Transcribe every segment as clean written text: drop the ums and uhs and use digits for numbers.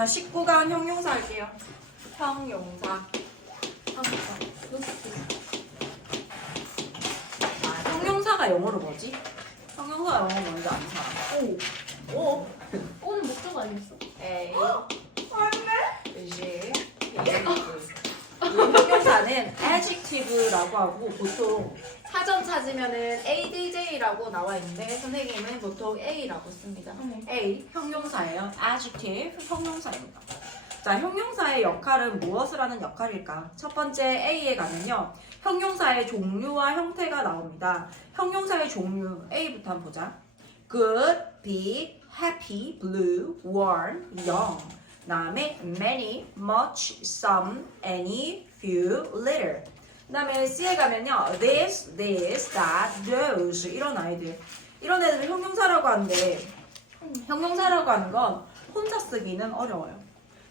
자, 19강 형용사 할게요. 형용사. 형용사가 영어로 뭐지? 형용사가 영어로 뭔지 아는 사람? 오. 오늘 목적 아니었어? 에이. 이제 이 형용사는 adjective라고 하고 보통 사전 찾으면은 adj라고 나와 있는데 선생님은 보통 a라고 씁니다. a 형용사예요. adjective 형용사입니다. 자, 형용사의 역할은 무엇을 하는 역할일까? 첫 번째 A에 가면요. 형용사의 종류와 형태가 나옵니다. 형용사의 종류 A부터 한번 보자. Good, big, happy, blue, warm, young. 다음에 many, much, some, any, few, little. 그다음에 C에 가면요. This, that, those 이런 아이들. 이런 애들을 형용사라고 하는데 형용사라고 하는 건 혼자 쓰기는 어려워요.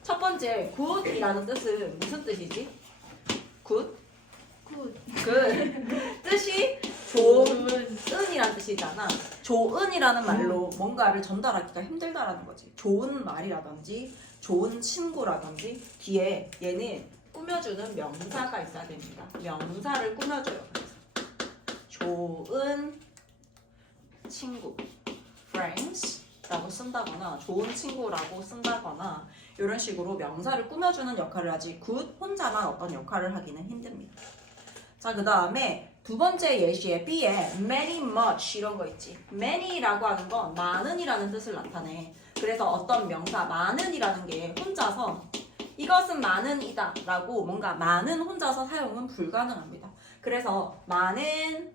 첫 번째, good이라는 뜻은 무슨 뜻이지? good? good. 뜻이 좋은 은이라는 뜻이잖아. 좋은이라는 말로 뭔가를 전달하기가 힘들다라는 거지. 좋은 말이라든지 좋은 친구라든지 뒤에 얘는 꾸며주는 명사가 있어야 됩니다. 명사를 꾸며줘요. 좋은 친구, friends 라고 쓴다거나 좋은 친구라고 쓴다거나 이런 식으로 명사를 꾸며주는 역할을 하지 good 혼자만 어떤 역할을 하기는 힘듭니다. 자, 그 다음에 두 번째 예시에 B에 many, much 이런 거 있지. many라고 하는 건 많은이라는 뜻을 나타내. 그래서 어떤 명사 많은이라는 게 혼자서 이것은 많은이다 라고 뭔가 많은 혼자서 사용은 불가능합니다. 그래서 많은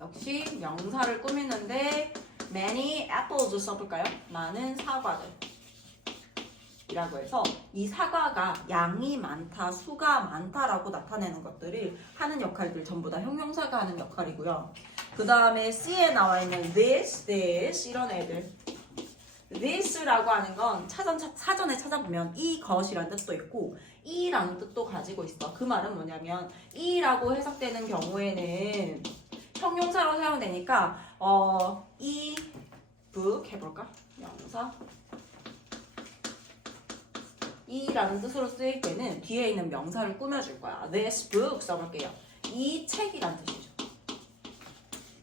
역시 명사를 꾸미는데 many apples 써볼까요? 많은 사과들 이라고 해서 이 사과가 양이 많다, 수가 많다라고 나타내는 것들을 하는 역할들 전부 다 형용사가 하는 역할이고요. 그 다음에 C에 나와 있는 this 이런 애들 this라고 하는 건 사전에 찾아보면 이것이라는 뜻도 있고 이라는 뜻도 가지고 있어. 그 말은 뭐냐면 이라고 해석되는 경우에는 형용사로 사용되니까 이 book 해볼까? 명사 이라는 뜻으로 쓰일 때는 뒤에 있는 명사를 꾸며줄 거야. This book 써볼게요. 이 책이란 뜻이죠.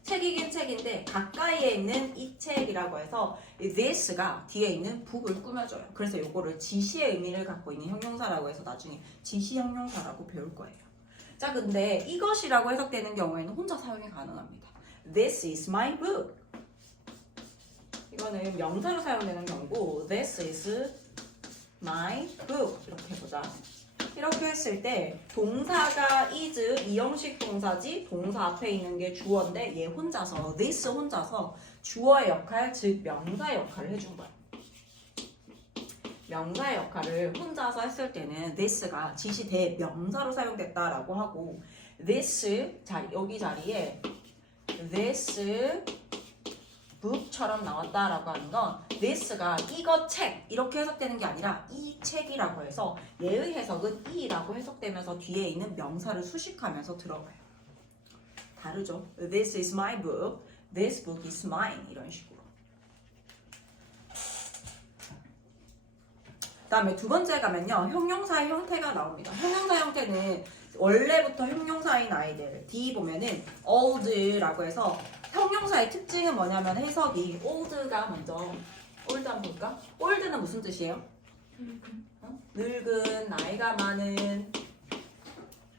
책이긴 책인데 가까이에 있는 이 책이라고 해서 this가 뒤에 있는 book을 꾸며줘요. 그래서 요거를 지시의 의미를 갖고 있는 형용사라고 해서 나중에 지시 형용사라고 배울 거예요. 자, 근데 이것이라고 해석되는 경우에는 혼자 사용이 가능합니다. This is my book. 이거는 명사로 사용되는 경우고 This is my book 이렇게 보자. 이렇게 했을 때 동사가 is 이형식 동사지 동사 앞에 있는 게 주어인데 얘 혼자서 this 혼자서 주어의 역할 즉 명사의 역할을 해준 거야. 명사의 역할을 혼자서 했을 때는 this가 지시 대명사로 사용됐다라고 하고 this 여기 자리에 this book처럼 나왔다라고 하는 건 this가 이거 책 이렇게 해석되는 게 아니라 이 책이라고 해서 얘의 해석은 이라고 해석되면서 뒤에 있는 명사를 수식하면서 들어가요. 다르죠? This is my book, this book is mine 이런 식으로. 그다음에 두 번째 가면요. 형용사의 형태가 나옵니다. 형용사 형태는 원래부터 형용사인 아이들 D 보면은 old라고 해서 형용사의 특징은 뭐냐면 해석이 old가 먼저 old 한번 볼까? old는 무슨 뜻이에요? 늙은, 나이가 많은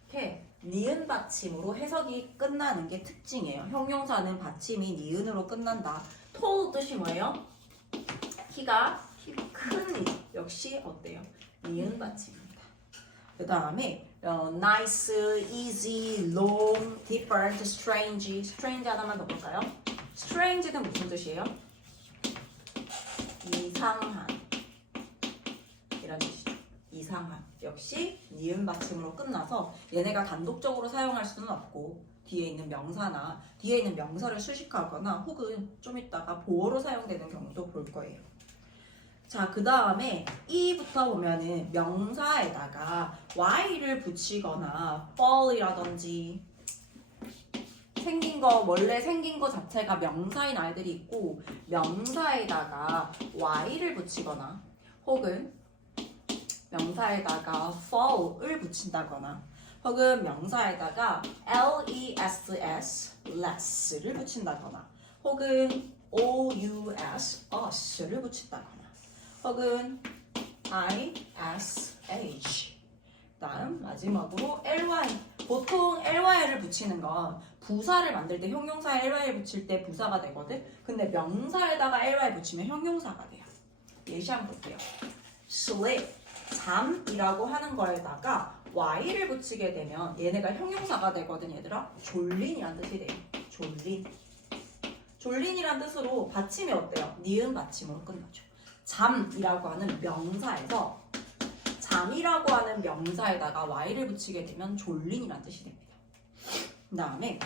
이렇게 니은 받침으로 해석이 끝나는 게 특징이에요. 형용사는 받침이 니은으로 끝난다. tall 뜻이 뭐예요? 키가 큰 이. 역시 어때요? 니은 받침입니다. 그 다음에 nice, easy, long, different, strange. strange 하나만 더 볼까요? strange는 무슨 뜻이에요? 이상한 이런 뜻이죠. 이상한. 역시 니은 받침으로 끝나서 얘네가 단독적으로 사용할 수는 없고 뒤에 있는 명사나 뒤에 있는 명사를 수식하거나 혹은 좀 이따가 보어로 사용되는 경우도 볼 거예요. 자, 그 다음에 이부터 보면은 명사에다가 y를 붙이거나 fall이라든지 원래 생긴 거 자체가 명사인 아이들이 있고 명사에다가 y를 붙이거나 혹은 명사에다가 fall을 붙인다거나 혹은 명사에다가 less, less를 붙인다거나 혹은 us를 붙인다거나 혹은 ish 다음 마지막으로 ly 보통 ly를 붙이는 건 부사를 만들 때 형용사에 ly 붙일 때 부사가 되거든. 근데 명사에다가 ly 붙이면 형용사가 돼요. 예시 한번 볼게요. sleep 잠이라고 하는 거에다가 y를 붙이게 되면 얘네가 형용사가 되거든. 얘들아 졸린이란 뜻이 돼요. 졸린이란 뜻으로 받침이 어때요? 니은 받침으로 끝나죠. 잠이라고 하는 명사에서 잠이라고 하는 명사에다가 y를 붙이게 되면 졸린이란 뜻이 됩니다. 그 다음에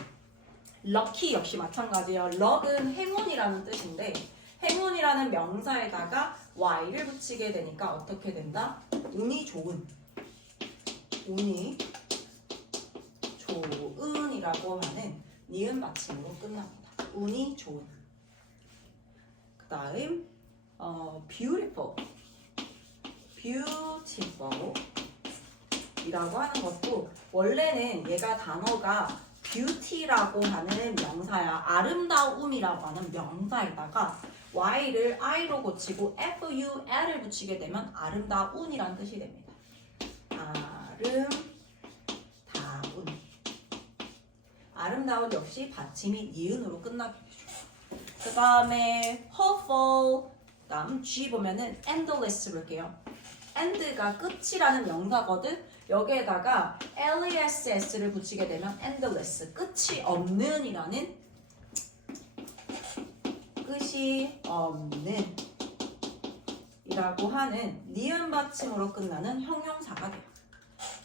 lucky 역시 마찬가지예요. luck은 행운이라는 뜻인데 행운이라는 명사에다가 y를 붙이게 되니까 어떻게 된다? 운이 좋은이라고 하는 니은 받침으로 끝납니다. 운이 좋은. 그 다음 beautiful 이라고 하는 것도 원래는 얘가 단어가 beauty라고 하는 명사야. 아름다움이라고 하는 명사에다가 y를 i로 고치고 ful을 붙이게 되면 아름다운이라는 뜻이 됩니다. 아름다운 역시 받침이 니은으로 끝나게 되죠. 그 다음에 hopeful 다음 G 보면은 endless 볼게요. end가 끝이라는 명사거든. 여기에다가 less를 붙이게 되면 endless 끝이 없는 이라는 끝이 없는 이라고 하는 니은 받침으로 끝나는 형용사가 돼요.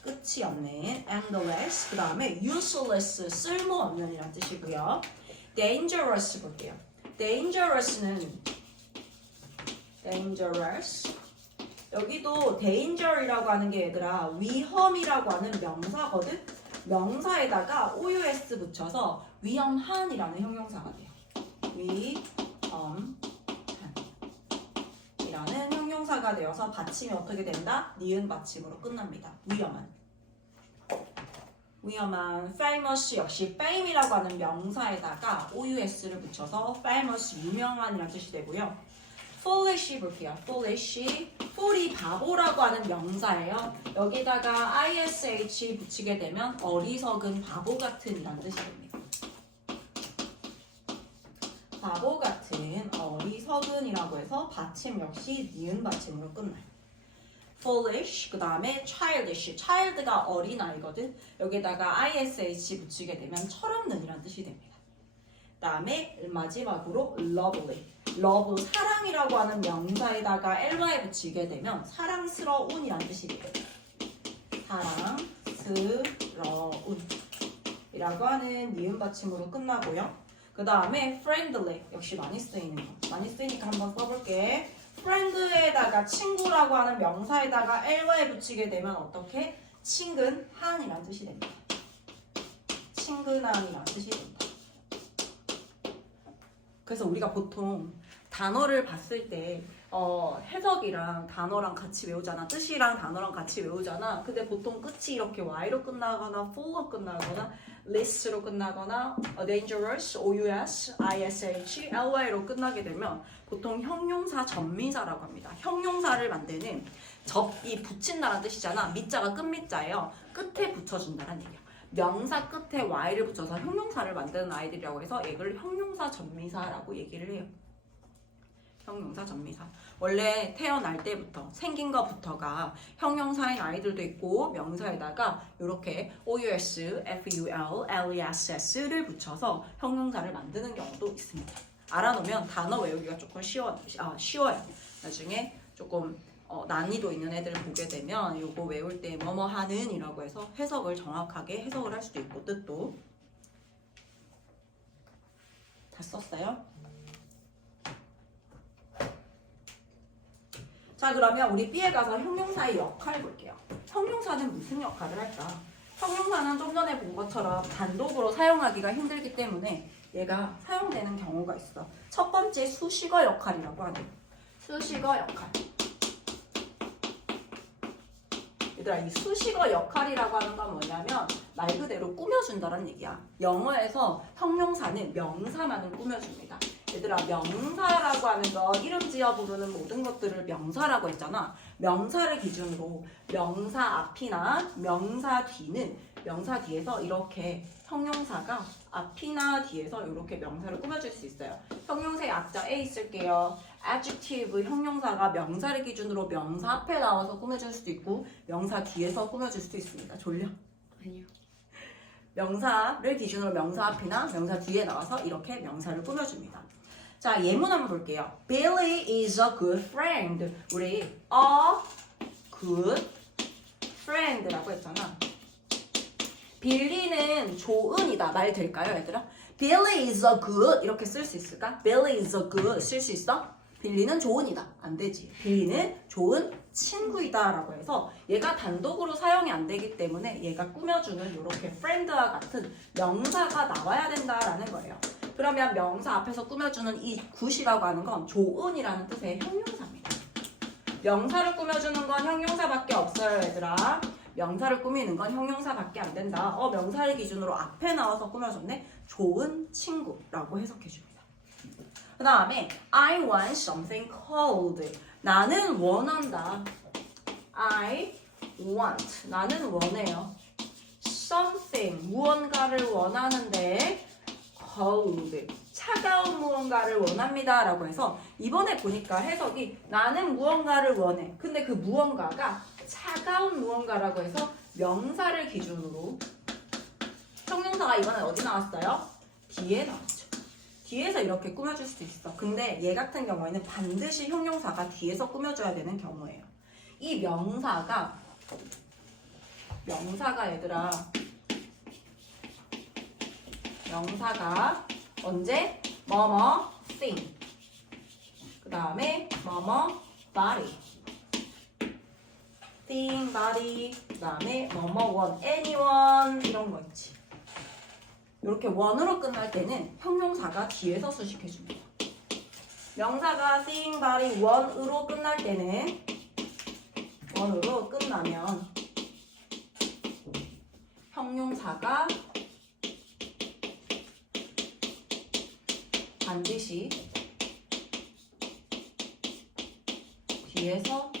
끝이 없는 endless 그 다음에 useless 쓸모없는 이란 뜻이고요. dangerous 볼게요. dangerous 여기도 danger이라고 하는 게 얘들아 위험이라고 하는 명사거든. 명사에다가 ous 붙여서 위험한이라는 형용사가 돼요. 위험한 이라는 형용사가 되어서 받침이 어떻게 된다? 니은 받침으로 끝납니다. 위험한 famous 역시 fame이라고 하는 명사에다가 ous를 붙여서 famous 유명한이라는 뜻이 되고요. foolish 볼게요. fool이 바보라고 하는 명사예요. 여기다가 ish 붙이게 되면 어리석은 바보 같은 이라는 뜻이 됩니다. 바보 같은 어리석은이라고 해서 받침 역시 니은 받침으로 끝나요. foolish 그 다음에 child가 어린아이거든. 여기다가 ish 붙이게 되면 철없는 이란 뜻이 됩니다. 그 다음에 마지막으로 lovely 사랑이라고 하는 명사에다가 ly 붙이게 되면 사랑스러운 이란 뜻이 돼요. 사랑스러운 이라고 하는 니은 받침으로 끝나고요. 그 다음에 friendly 역시 많이 쓰이는 거. 많이 쓰이니까 한번 써볼게. friend에다가 친구라고 하는 명사에다가 ly 붙이게 되면 어떻게? 친근한이라는 뜻이 됩니다. 친근함이라는 뜻이 됩니다. 그래서 우리가 보통 단어를 봤을 때 해석이랑 단어랑 같이 외우잖아. 뜻이랑 단어랑 같이 외우잖아. 근데 보통 끝이 이렇게 y로 끝나거나 for로 끝나거나 less로 끝나거나 dangerous, ous, ish, ly로 끝나게 되면 보통 형용사 전미사라고 합니다. 형용사를 만드는 접이 붙인다는 뜻이잖아. 미자가 끝미자예요. 끝에 붙여준다는 얘기야. 명사 끝에 y를 붙여서 형용사를 만드는 아이들이라고 해서 이걸 형용사 전미사라고 얘기를 해요. 형용사 전미사. 원래 태어날 때부터 생긴 것부터가 형용사인 아이들도 있고 명사에다가 이렇게 ous, ful, less를 붙여서 형용사를 만드는 경우도 있습니다. 알아놓으면 단어 외우기가 조금 쉬워요. 나중에 조금 난이도 있는 애들을 보게 되면 이거 외울 때 뭐뭐 하는 이라고 해서 해석을 정확하게 해석을 할 수도 있고 뜻도. 다 썼어요? 자, 그러면 우리 B에 가서 형용사의 역할 볼게요. 형용사는 무슨 역할을 할까? 형용사는 좀 전에 본 것처럼 단독으로 사용하기가 힘들기 때문에 얘가 사용되는 경우가 있어. 첫 번째 수식어 역할이라고 하죠. 수식어 역할. 얘들아 이 수식어 역할이라고 하는 건 뭐냐면 말 그대로 꾸며준다는 얘기야. 영어에서 형용사는 명사만을 꾸며줍니다. 얘들아 명사라고 하는 건 이름 지어 부르는 모든 것들을 명사라고 했잖아. 명사를 기준으로 명사 앞이나 명사 뒤에서 이렇게 형용사가 앞이나 뒤에서 이렇게 명사를 꾸며줄 수 있어요. 형용사의 앞자 A 쓸게요. adjective 형용사가 명사를 기준으로 명사 앞에 나와서 꾸며줄 수도 있고 명사 뒤에서 꾸며줄 수도 있습니다. 졸려? 아니요. 명사를 기준으로 명사 앞이나 명사 뒤에 나와서 이렇게 명사를 꾸며줍니다. 자, 예문 한번 볼게요. Billy is a good friend. 우리 a good friend라고 했잖아. 빌리는 좋은이다. 말 될까요, 얘들아? Billy is a good 이렇게 쓸 수 있을까? Billy is a good 쓸 수 있어? 빌리는 좋은이다. 안 되지. 빌리는 좋은 친구이다 라고 해서 얘가 단독으로 사용이 안 되기 때문에 얘가 꾸며주는 이렇게 friend와 같은 명사가 나와야 된다라는 거예요. 그러면 명사 앞에서 꾸며주는 이 good이라고 하는 건 좋은이라는 뜻의 형용사입니다. 명사를 꾸며주는 건 형용사밖에 없어요, 얘들아. 명사를 꾸미는 건 형용사밖에 안 된다. 명사를 기준으로 앞에 나와서 꾸며줬네. 좋은 친구라고 해석해줍니다. 그 다음에 I want something cold. 나는 원한다. I want. 나는 원해요. something. 무언가를 원하는데 cold. 차가운 무언가를 원합니다. 라고 해서 이번에 보니까 해석이 나는 무언가를 원해. 근데 그 무언가가 차가운 무언가라고 해서 명사를 기준으로 형용사가 이번에 어디 나왔어요? 뒤에 나왔죠. 뒤에서 이렇게 꾸며줄 수도 있어. 근데 얘 같은 경우에는 반드시 형용사가 뒤에서 꾸며줘야 되는 경우예요. 이 명사가 얘들아 명사가 언제? 뭐뭐 thing 그 다음에 뭐뭐 body thing, body 그 다음에 뭐뭐 one, anyone 이런 거 있지. 이렇게 원으로 끝날 때는 형용사가 뒤에서 수식해줍니다. 명사가 thing, body, one으로 끝날 때는 원으로 끝나면 형용사가 반드시 뒤에서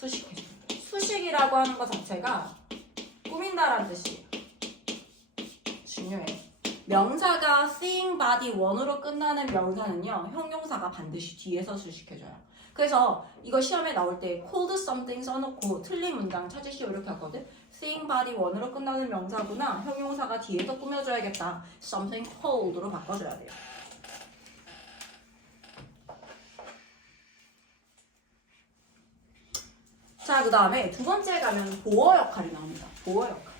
수식해줍니다. 수식이라고 하는 것 자체가 꾸민다라는 뜻이에요. 중요해. 명사가 seeing body 원으로 끝나는 명사는요, 형용사가 반드시 뒤에서 수식해줘요. 그래서 이거 시험에 나올 때 cold something 써놓고 틀린 문장 찾으시오 이렇게 하거든. seeing body 원으로 끝나는 명사구나. 형용사가 뒤에서 꾸며줘야겠다. something cold로 바꿔줘야 돼요. 자, 그 다음에 두 번째 가면 보어 역할이 나옵니다. 보어 역할.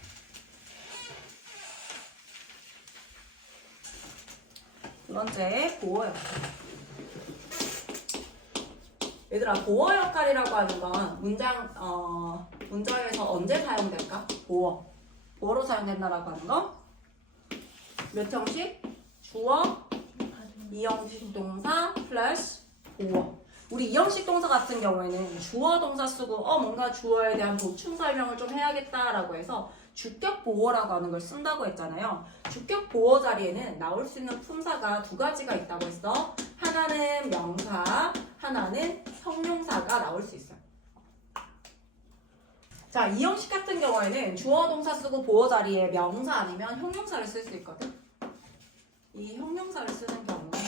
두 번째 보어 역할. 얘들아, 보어 역할이라고 하는 건 문장에서 언제 사용될까? 보어로 사용된다라고 하는 건 몇 형식? 주어, 이형식 동사 플러스 보어. 우리 이형식 동사 같은 경우에는 주어 동사 쓰고 뭔가 주어에 대한 보충 설명을 좀 해야겠다라고 해서 주격 보어라고 하는 걸 쓴다고 했잖아요. 주격 보어 자리에는 나올 수 있는 품사가 두 가지가 있다고 했어. 하나는 명사, 하나는 형용사가 나올 수 있어요. 자, 이 형식 같은 경우에는 주어 동사 쓰고 보어 자리에 명사 아니면 형용사를 쓸 수 있거든. 이 형용사를 쓰는 경우에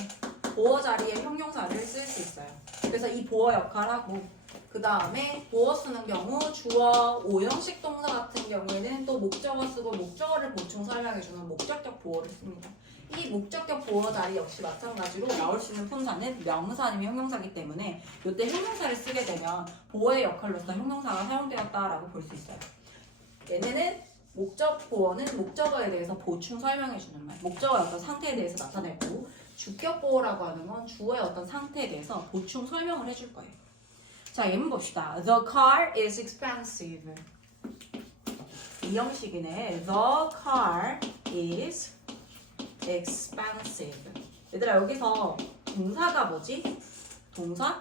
보어 자리에 형용사를 쓸 수 있어요. 그래서 이 보어 역할하고 그 다음에 보어 쓰는 경우 주어, 오형식 동사 같은 경우에는 또 목적어 쓰고 목적어를 보충 설명해주는 목적격 보어를 씁니다. 이 목적격 보어 자리 역시 마찬가지로 나올 수 있는 품사는 명사 아니면 형용사이기 때문에 이때 형용사를 쓰게 되면 보어의 역할로서 형용사가 사용되었다라고 볼 수 있어요. 얘네는 목적 보어는 목적어에 대해서 보충 설명해주는 말, 목적어의 어떤 상태에 대해서 나타내고 주격 보어라고 하는 건 주어의 어떤 상태에 대해서 보충 설명을 해줄 거예요. 자, 예문 봅시다. The car is expensive. 이 형식이네. The car is expensive. 얘들아, 여기서 동사가 뭐지? 동사?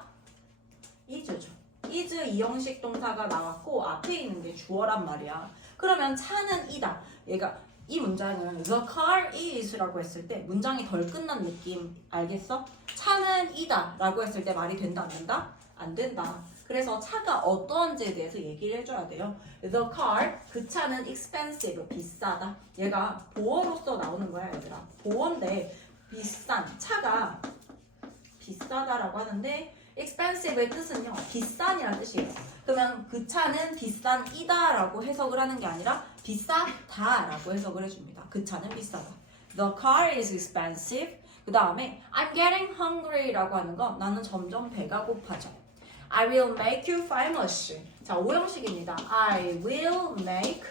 is죠. is 이 형식 동사가 나왔고 앞에 있는 게 주어란 말이야. 그러면 차는 이다. 얘가 이 문장은 the car is라고 했을 때 문장이 덜 끝난 느낌 알겠어? 차는 이다 라고 했을 때 말이 된다 안 된다? 안 된다. 그래서 차가 어떠한지에 대해서 얘기를 해줘야 돼요. The car, 그 차는 expensive, 비싸다. 얘가 보어로서 나오는 거야 얘들아. 보어인데 비싼, 차가 비싸다라고 하는데 expensive의 뜻은요 비싼이라는 뜻이에요. 그러면 그 차는 비싼 이다 라고 해석을 하는 게 아니라 비싸다 라고 해석을 해줍니다. 그 차는 비싸다. The car is expensive. 그 다음에 I'm getting hungry 라고 하는 건 나는 점점 배가 고파져. I will make you famous. 자, 5형식입니다. I will make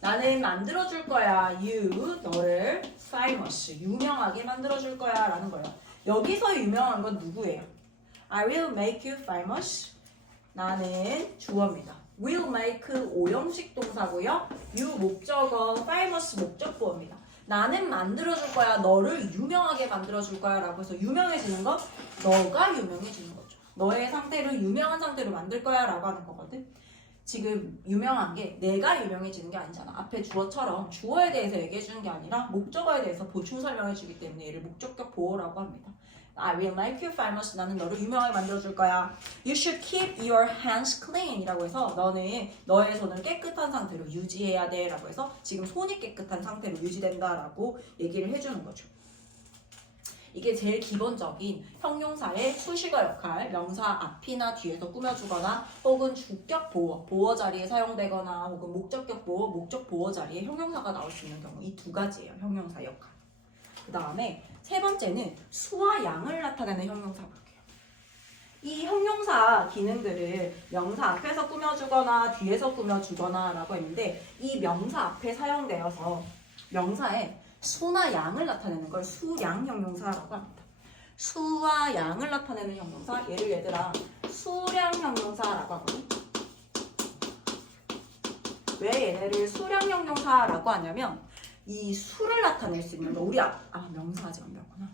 나는 만들어줄 거야. You, 너를 famous, 유명하게 만들어줄 거야 라는 거예요. 여기서 유명한 건 누구예요? I will make you famous. 나는 주어입니다. will make 5형식 동사고요. you 목적어, famous 목적보어입니다. 나는 만들어줄 거야. 너를 유명하게 만들어줄 거야 라고 해서 유명해지는 건 너가 유명해지는 거죠. 너의 상태를 유명한 상태로 만들 거야 라고 하는 거거든. 지금 유명한 게 내가 유명해지는 게 아니잖아. 앞에 주어처럼 주어에 대해서 얘기해 주는 게 아니라 목적어에 대해서 보충 설명해 주기 때문에 얘를 목적격 보어라고 합니다. I will make you famous. 나는 너를 유명하게 만들어줄 거야. You should keep your hands clean 이라고 해서 너는 너의 손을 깨끗한 상태로 유지해야 돼 라고 해서 지금 손이 깨끗한 상태로 유지된다 라고 얘기를 해주는 거죠. 이게 제일 기본적인 형용사의 수식어 역할, 명사 앞이나 뒤에서 꾸며주거나 혹은 주격 보어, 보어 자리에 사용되거나 혹은 목적격 보어, 목적 보어 자리에 형용사가 나올 수 있는 경우 이 두 가지예요. 형용사 역할. 그 다음에 세 번째는 수와 양을 나타내는 형용사 볼게요. 이 형용사 기능들을 명사 앞에서 꾸며주거나 뒤에서 꾸며주거나 라고 했는데 이 명사 앞에 사용되어서 명사에 수나 양을 나타내는 걸 수량 형용사라고 합니다. 수와 양을 나타내는 형용사, 얘를 얘들아 수량 형용사라고 하거든. 왜 얘네를 수량 형용사라고 하냐면 이 수를 나타낼 수 있는 거 우리 명사 아직 안 배웠구나.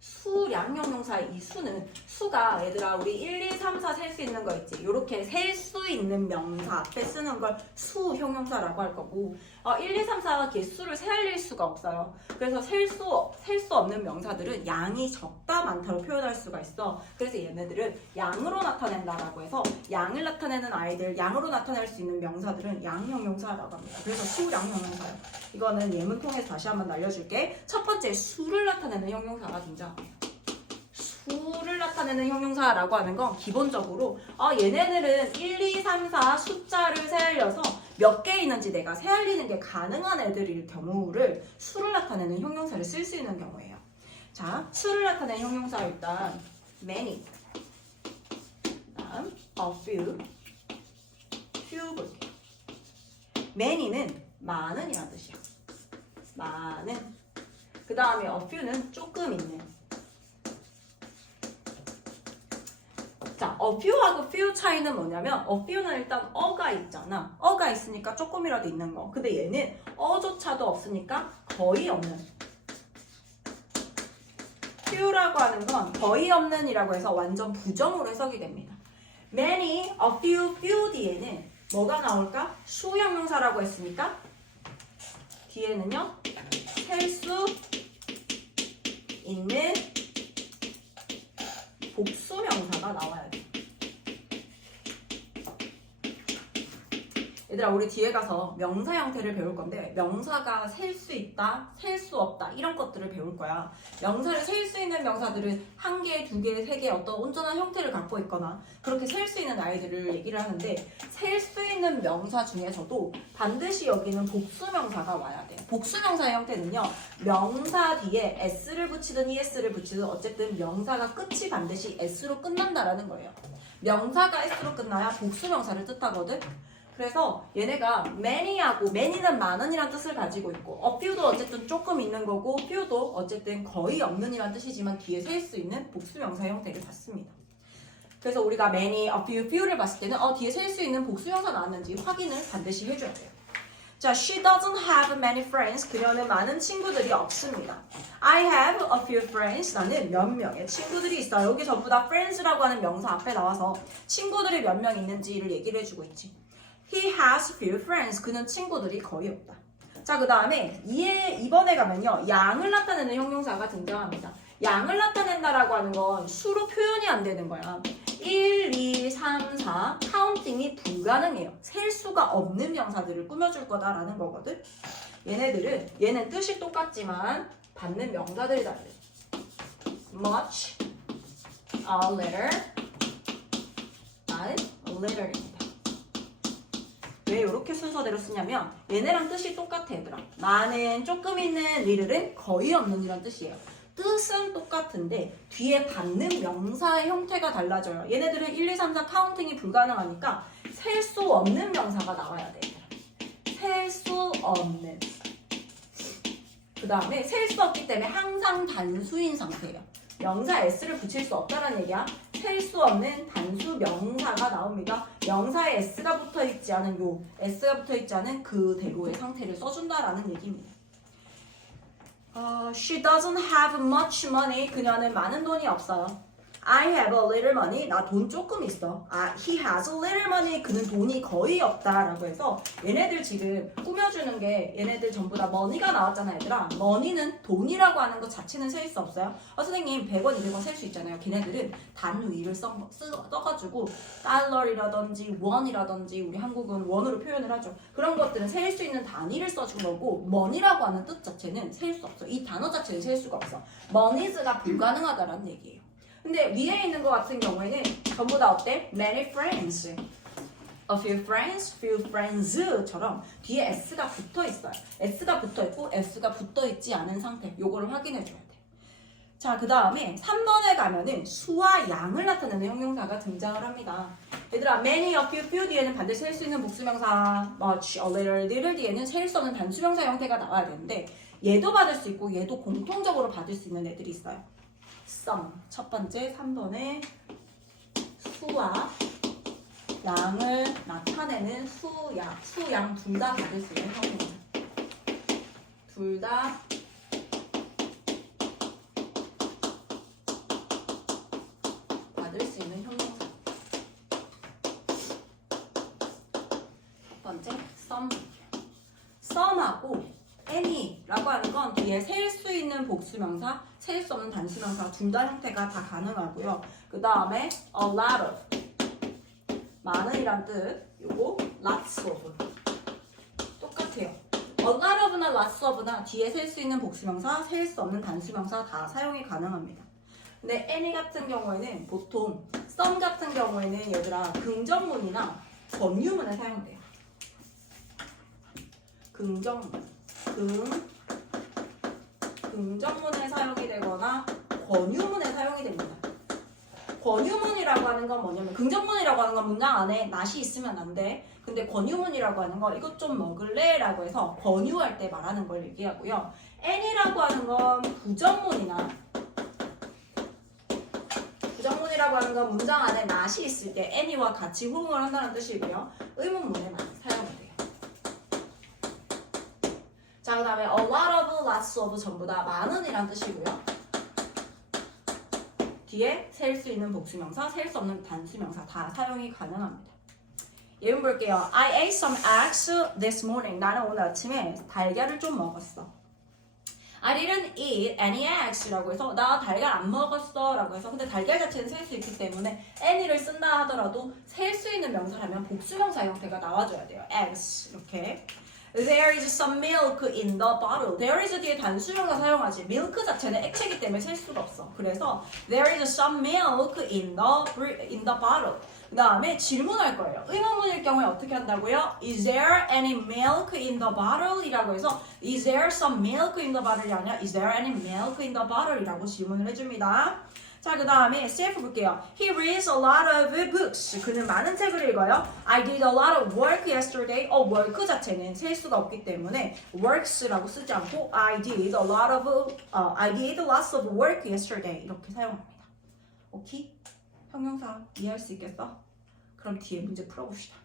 수량 형용사의 이 수는 수가 얘들아 우리 1, 2, 3, 4 셀 수 있는 거 있지. 이렇게 셀 수 있는 명사 앞에 쓰는 걸 수 형용사라고 할 거고 1, 2, 3, 4가 개수를 세알릴 수가 없어요. 그래서 셀 수 없는 명사들은 양이 적다 많다로 표현할 수가 있어. 그래서 얘네들은 양으로 나타낸다라고 해서 양을 나타내는 아이들, 양으로 나타낼 수 있는 명사들은 양 형용사라고 합니다. 그래서 수량 형용사예요. 이거는 예문 통해서 다시 한번 알려줄게. 첫 번째 수를 나타내는 형용사가 등장합니다. 수를 나타내는 형용사라고 하는 건 기본적으로 얘네들은 1, 2, 3, 4 숫자를 세알려서 몇 개 있는지 내가 세알리는 게 가능한 애들일 경우를 수를 나타내는 형용사를 쓸 수 있는 경우예요. 자, 수를 나타내는 형용사 일단 many, 다음 a few, few 볼게요. many는 많은 이란 뜻이야. 많은. 그 다음에 a few는 조금 있는. 자, a few하고 few 차이는 뭐냐면 a few는 일단 어가 있잖아. 어가 있으니까 조금이라도 있는 거. 근데 얘는 어조차도 없으니까 거의 없는. few라고 하는 건 거의 없는 이라고 해서 완전 부정으로 해석이 됩니다. many, a few, few 뒤에는 뭐가 나올까? 수 형용사라고 했으니까 뒤에는요 셀 수 있는 복수 명사가 나와야 돼. 얘들아 우리 뒤에 가서 명사 형태를 배울 건데 명사가 셀 수 있다, 셀 수 없다 이런 것들을 배울 거야. 명사를 셀 수 있는 명사들은 한 개, 두 개, 세 개 어떤 온전한 형태를 갖고 있거나 그렇게 셀 수 있는 아이들을 얘기를 하는데 셀 수 있는 명사 중에서도 반드시 여기는 복수 명사가 와야 돼. 복수 명사의 형태는요. 명사 뒤에 s를 붙이든 es를 붙이든 어쨌든 명사가 끝이 반드시 s로 끝난다라는 거예요. 명사가 s로 끝나야 복수 명사를 뜻하거든. 그래서 얘네가 many하고 many는 많은이란 뜻을 가지고 있고 a few도 어쨌든 조금 있는 거고 few도 어쨌든 거의 없는이란 뜻이지만 뒤에 셀 수 있는 복수명사 형태를 갖습니다. 그래서 우리가 many, a few, few를 봤을 때는 뒤에 셀 수 있는 복수명사 나왔는지 확인을 반드시 해줘야 돼요. 자, she doesn't have many friends. 그녀는 많은 친구들이 없습니다. I have a few friends. 나는 몇 명의 친구들이 있어요. 여기 전부 다 friends라고 하는 명사 앞에 나와서 친구들이 몇 명 있는지를 얘기를 해주고 있지. He has few friends. 그는 친구들이 거의 없다. 자, 그 다음에 이번에 가면요. 양을 나타내는 형용사가 등장합니다. 양을 나타낸다라고 하는 건 수로 표현이 안 되는 거야. 1, 2, 3, 4 카운팅이 불가능해요. 셀 수가 없는 명사들을 꾸며줄 거다라는 거거든. 얘는 뜻이 똑같지만 받는 명사들이 달라요. much, a little, a little입니다. 왜 이렇게 순서대로 쓰냐면 얘네랑 뜻이 똑같아 얘들아. 많은, 조금 있는, little은 거의 없는 이란 뜻이에요. 뜻은 똑같은데 뒤에 받는 명사의 형태가 달라져요. 얘네들은 1, 2, 3, 4 카운팅이 불가능하니까 셀 수 없는 명사가 나와야 돼. 셀 수 없는. 그 다음에 셀 수 없기 때문에 항상 단수인 상태예요. 명사 s를 붙일 수 없다는 얘기야. 셀 수 없는 단수 명사가 나옵니다. 명사에 s가 붙어있지 않은 s가 붙어있지 않은 그대로의 상태를 써준다라는 얘기입니다. She doesn't have much money. 그녀는 많은 돈이 없어요. I have a little money. 나 돈 조금 있어. He has a little money. 그는 돈이 거의 없다라고 해서 얘네들 지금 꾸며주는 게 얘네들 전부 다 money가 나왔잖아 얘들아. money는 돈이라고 하는 것 자체는 셀 수 없어요. 선생님 100원, 200원 셀 수 있잖아요. 걔네들은 단위를 써가지고 달러이라든지 원이라든지 우리 한국은 원으로 표현을 하죠. 그런 것들은 셀 수 있는 단위를 써준 거고 money라고 하는 뜻 자체는 셀 수 없어. 이 단어 자체는 셀 수가 없어. moneys가 불가능하다라는 얘기예요. 근데 위에 있는 것 같은 경우에는 전부 다 어때? Many friends, a few friends, few friends처럼 뒤에 s가 붙어 있어요. s가 붙어 있고 s가 붙어 있지 않은 상태. 요거를 확인해 줘야 돼. 자, 그 다음에 3번에 가면은 수와 양을 나타내는 형용사가 등장을 합니다. 얘들아, many, a few, few 뒤에는 반드시 셀 수 있는 복수명사, much, a little, little 뒤에는 셀 수 없는 단수명사 형태가 나와야 되는데 얘도 받을 수 있고 얘도 공통적으로 받을 수 있는 애들이 있어요. some. 첫 번째 3번에 수와 양을 나타내는 수양 둘 다 받을 수 있는 형용사. 둘 다 받을 수 있는 형용사. 첫 번째 some. some하고 any라고 하는 건 뒤에 셀 수 있는 복수명사, 셀 수 없는 단수명사 둘 다 형태가 다 가능하고요. 그 다음에 a lot of 많은이란 뜻, 요거 lots of 똑같아요. a lot of나 lots of나 뒤에 셀 수 있는 복수명사, 셀 수 없는 단수명사 다 사용이 가능합니다. 근데 any 같은 경우에는 보통 some 같은 경우에는 얘들아 긍정문이나 권유문에 사용돼요. 긍정문에 사용이 되거나 권유문에 사용이 됩니다. 권유문이라고 하는 건 뭐냐면 긍정문이라고 하는 건 문장 안에 not이 있으면 안 돼. 근데 권유문이라고 하는 건 이것 좀 먹을래? 라고 해서 권유할 때 말하는 걸 얘기하고요. any라고 하는 건 부정문이라고 하는 건 문장 안에 not이 있을 때 any와 같이 호응을 한다는 뜻이고요. 의문문에 많이 사용이 돼요. 자, 그 다음에 a lot of, lots of 전부 다 많은이란 뜻이고요. 뒤에 셀 수 있는 복수명사, 셀 수 없는 단수명사 다 사용이 가능합니다. 예문 볼게요. I ate some eggs this morning. 나는 오늘 아침에 달걀을 좀 먹었어. I didn't eat any eggs라고 해서 나 달걀 안 먹었어 라고 해서 근데 달걀 자체는 셀 수 있기 때문에 any를 쓴다 하더라도 셀 수 있는 명사라면 복수명사 형태가 나와줘야 돼요. eggs 이렇게. There is some milk in the bottle. There is 뒤에 단수명사 사용하지. milk 자체는 액체이기 때문에 셀 수가 없어. 그래서 there is some milk in the bottle. 그 다음에 질문할 거예요. 의문문일 경우에 어떻게 한다고요? Is there any milk in the bottle? 이라고 해서 Is there some milk in the bottle이 아니라 Is there any milk in the bottle? 이라고 질문을 해줍니다. 자, 그 다음에 CF 볼게요. He reads a lot of books. 그는 많은 책을 읽어요. I did a lot of work yesterday. work 자체는 셀 수가 없기 때문에 works라고 쓰지 않고 I did lots of work yesterday. 이렇게 사용합니다. 오케이? 형용사 이해할 수 있겠어? 그럼 뒤에 문제 풀어봅시다.